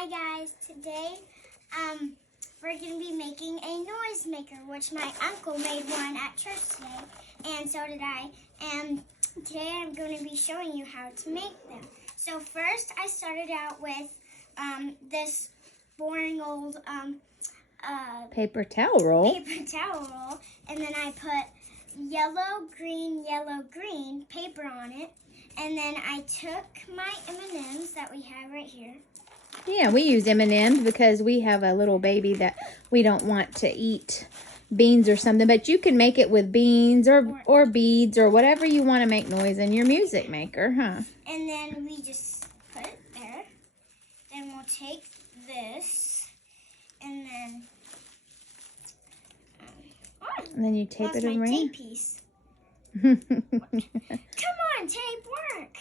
Hi guys, today we're going to be making a noise maker, which my uncle made one at church today, and so did I. And today I'm going to be showing you how to make them. So first I started out with this boring old paper towel roll, and then I put yellow, green paper on it. And then I took my M&Ms that we have right here. Yeah, we use M&Ms because we have a little baby that we don't want to eat beans or something. But you can make it with beans or beads or whatever you want to make noise in your music maker, huh? And then we just put it there. Then we'll take this and then... and then you tape it around. Tape piece. Come on, tape, work.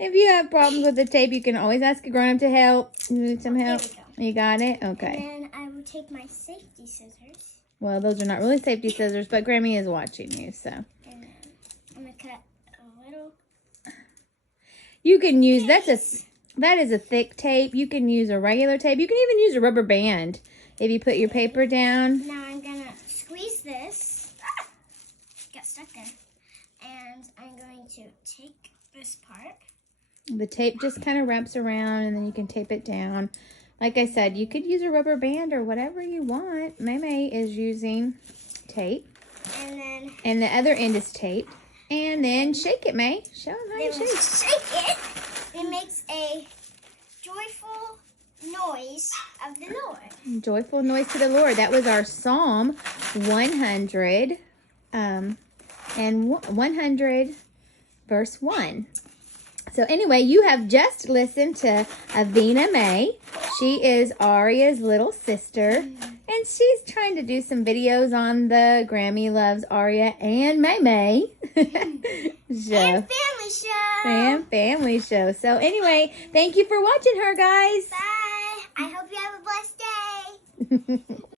If you have problems with the tape, you can always ask a grown-up to help. You need some help? There we go. You got it? Okay. And then I will take my safety scissors. Well, those are not really safety scissors, but Grammy is watching you, so. And then I'm going to cut a little. You can use, that is a thick tape. You can use a regular tape. You can even use a rubber band if you put your paper down. Now I'm going to squeeze this. Got stuck there. And I'm going to take this part. The tape just kind of wraps around and then you can tape it down. Like I said, you could use a rubber band or whatever you want. Maymay is using tape. And the other end is taped. And then shake it, May. Show them how you shake. Shake it. It makes a joyful noise of the Lord. Joyful noise to the Lord. That was our Psalm 100. And 100 verse 1. So anyway, you have just listened to Avina May. She is Aria's little sister, and she's trying to do some videos on the Grammy Loves Aria and Maymay show. And family show. So anyway, thank you for watching her, guys. Bye. I hope you have a blessed day.